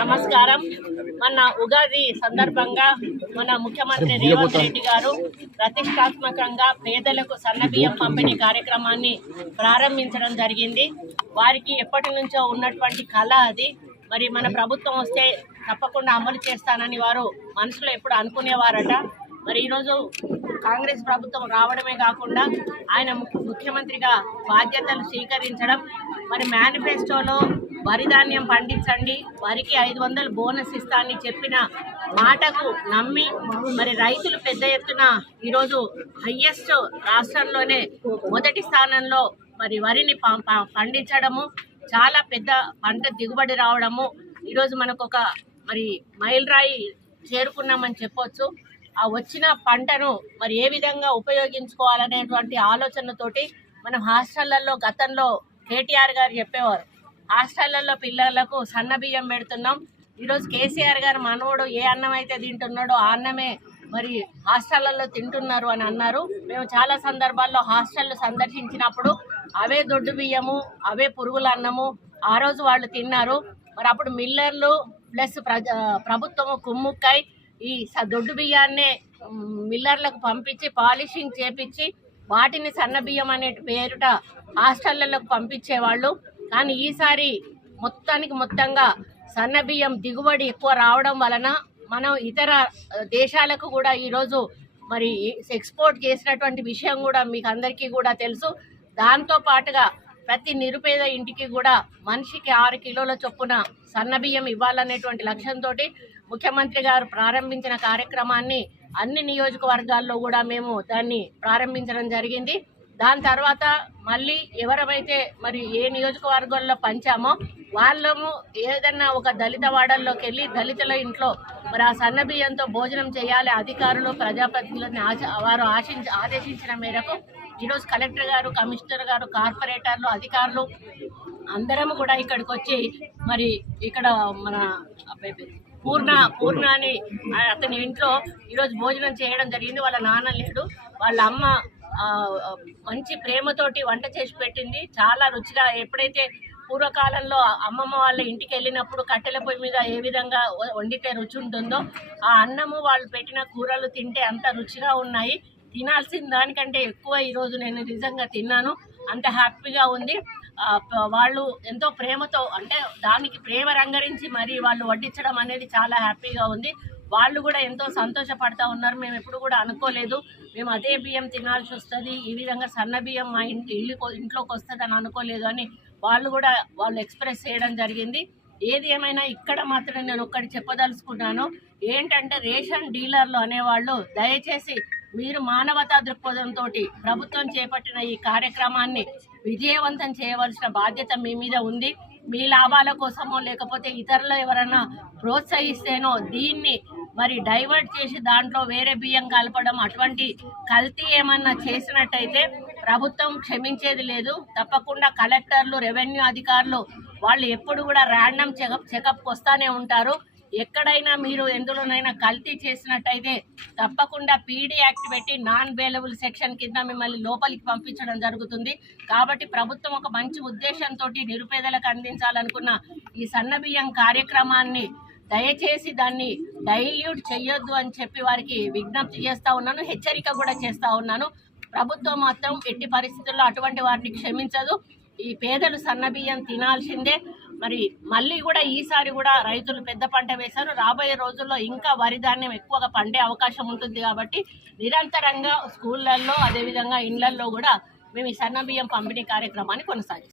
నమస్కారం. మన ఉగాది సందర్భంగా మన ముఖ్యమంత్రి రేవంత్ రెడ్డి గారు ప్రతిష్టాత్మకంగా పేదలకు సన్నబియ్యం పంపిణీ కార్యక్రమాన్ని ప్రారంభించడం జరిగింది. వారికి ఎప్పటి నుంచో ఉన్నటువంటి కళ అది. మరి మన ప్రభుత్వం వస్తే తప్పకుండా అమలు చేస్తానని వారు మనసులో ఎప్పుడు అనుకునేవారట. మరి ఈరోజు కాంగ్రెస్ ప్రభుత్వం రావడమే కాకుండా ఆయన ముఖ్యమంత్రిగా బాధ్యతలు స్వీకరించడం, మరి మేనిఫెస్టోలో వరి ధాన్యం పండించండి, వరికి 500 బోనస్ ఇస్తా అని చెప్పిన మాటకు నమ్మి మరి రైతులు పెద్ద ఎత్తున ఈరోజు హయ్యెస్ట్ రాష్ట్రంలోనే మొదటి స్థానంలో మరి వరిని పండించడము, చాలా పెద్ద పంట దిగుబడి రావడము, ఈరోజు మనకు ఒక మరి మైలురాయి చేరుకున్నామని చెప్పొచ్చు. ఆ వచ్చిన పంటను మరి ఏ విధంగా ఉపయోగించుకోవాలనేటువంటి ఆలోచనతోటి మనం హాస్టళ్లలో గతంలో కేటీఆర్ గారు చెప్పేవారు, హాస్టళ్లలో పిల్లలకు సన్న బియ్యం పెడుతున్నాం. ఈరోజు కేసీఆర్ గారు మనవడు ఏ అన్నం అయితే తింటున్నాడో ఆ అన్నమే మరి హాస్టళ్లలో తింటున్నారు అని అన్నారు. మేము చాలా సందర్భాల్లో హాస్టళ్ళు సందర్శించినప్పుడు అవే దొడ్డు బియ్యము, అవే పురుగుల అన్నము ఆ రోజు వాళ్ళు తిన్నారు. మరి అప్పుడు మిల్లర్లు ప్లస్ ప్రభుత్వము కుమ్ముక్కై ఈ దొడ్డు బియ్యాన్నే మిల్లర్లకు పంపించి పాలిషింగ్ చేపించి వాటిని సన్న బియ్యం అనే పేరుట హాస్టళ్లకు పంపించేవాళ్ళు. కానీ ఈసారి మొత్తంగా సన్న బియ్యం దిగుబడి ఎక్కువ రావడం వలన మనం ఇతర దేశాలకు కూడా ఈరోజు మరి ఎక్స్పోర్ట్ చేసినటువంటి విషయం కూడా మీకు అందరికీ కూడా తెలుసు. దాంతో పాటుగా ప్రతి నిరుపేద ఇంటికి కూడా మనిషికి 6 కిలోల చొప్పున సన్న బియ్యం ఇవ్వాలనేటువంటి లక్ష్యంతో ముఖ్యమంత్రి గారు ప్రారంభించిన కార్యక్రమాన్ని అన్ని నియోజకవర్గాల్లో కూడా మేము దాన్ని ప్రారంభించడం జరిగింది. దాని తర్వాత మళ్ళీ ఎవరైతే మరి ఏ నియోజకవర్గాల్లో పంచామో వాళ్ళము ఏదన్నా ఒక దళిత వాడల్లోకి వెళ్ళి దళితుల ఇంట్లో మరి ఆ సన్న బియ్యంతో భోజనం చేయాలి. అధికారులు ప్రజాప్రతినిధులని వారు ఆదేశించిన మేరకు ఈరోజు కలెక్టర్ గారు, కమిషనర్ గారు, కార్పొరేటర్లు, అధికారులు అందరము కూడా ఇక్కడికి వచ్చి మరి ఇక్కడ మన పూర్ణ అని అతని ఇంట్లో ఈరోజు భోజనం చేయడం జరిగింది. వాళ్ళ నాన్న లేడు, వాళ్ళ అమ్మ మంచి ప్రేమతోటి వంట చేసి పెట్టింది. చాలా రుచిగా, ఎప్పుడైతే పూర్వకాలంలో అమ్మమ్మ వాళ్ళ ఇంటికి వెళ్ళినప్పుడు కట్టెల పొయ్యి మీద ఏ విధంగా వండితే రుచి ఉంటుందో ఆ అన్నము వాళ్ళు పెట్టిన కూరలు తింటే అంత రుచిగా ఉన్నాయి. తినాల్సిన దానికంటే ఎక్కువ ఈరోజు నేను నిజంగా తిన్నాను. అంత హ్యాపీగా ఉంది. వాళ్ళు ఎంతో ప్రేమతో, అంటే దానికి ప్రేమ రంగరించి మరి వాళ్ళు వడ్డించడం అనేది చాలా హ్యాపీగా ఉంది. వాళ్ళు కూడా ఎంతో సంతోషపడతా ఉన్నారు. మేము ఎప్పుడు కూడా అనుకోలేదు మేము అదే బియ్యం తినాల్సి వస్తుంది, ఈ విధంగా సన్న బియ్యం మా ఇంట్లోకి వస్తుంది అని అనుకోలేదు అని వాళ్ళు ఎక్స్ప్రెస్ చేయడం జరిగింది. ఏది ఏమైనా ఇక్కడ మాత్రం నేను ఒక్కటి చెప్పదలుచుకున్నాను ఏంటంటే, రేషన్ డీలర్లు అనేవాళ్ళు దయచేసి మీరు మానవతా దృక్పథంతో ప్రభుత్వం చేపట్టిన ఈ కార్యక్రమాన్ని విజయవంతం చేయవలసిన బాధ్యత మీ మీద ఉంది. మీ లాభాల కోసమో లేకపోతే ఇతరులు ఎవరైనా ప్రోత్సహిస్తేనో దీన్ని మరి డైవర్ట్ చేసి దాంట్లో వేరే బియ్యం కలపడం, అటువంటి కల్తీ ఏమన్నా చేసినట్టయితే ప్రభుత్వం క్షమించేది లేదు. తప్పకుండా కలెక్టర్లు, రెవెన్యూ అధికారులు వాళ్ళు ఎప్పుడు కూడా ర్యాండమ్ చెకప్కి వస్తూనే ఉంటారు. ఎక్కడైనా మీరు ఎందులోనైనా కల్తీ చేసినట్టయితే తప్పకుండా పీడీ యాక్ట్ పెట్టి నాన్ బెయిలబుల్ సెక్షన్ కింద మిమ్మల్ని లోపలికి పంపించడం జరుగుతుంది. కాబట్టి ప్రభుత్వం ఒక మంచి ఉద్దేశంతో నిరుపేదలకు అందించాలనుకున్న ఈ సన్నబియ్యం కార్యక్రమాన్ని దయచేసి దాన్ని డైల్యూట్ చేయొద్దు అని చెప్పి వారికి విజ్ఞప్తి చేస్తూ ఉన్నాను, హెచ్చరిక కూడా చేస్తూ ఉన్నాను. ప్రభుత్వం మాత్రం ఎట్టి పరిస్థితుల్లో అటువంటి వారిని క్షమించదు. ఈ పేదలు సన్నబియ్యం తినాల్సిందే. మరి మళ్ళీ కూడా ఈసారి కూడా రైతులు పెద్ద పంట వేశారు. రాబోయే రోజుల్లో ఇంకా వరి ధాన్యం ఎక్కువగా పండే అవకాశం ఉంటుంది. కాబట్టి నిరంతరంగా స్కూళ్ళల్లో అదేవిధంగా ఇళ్లల్లో కూడా మేము ఈ సన్నబియ్యం పంపిణీ కార్యక్రమాన్ని కొనసాగిస్తాం.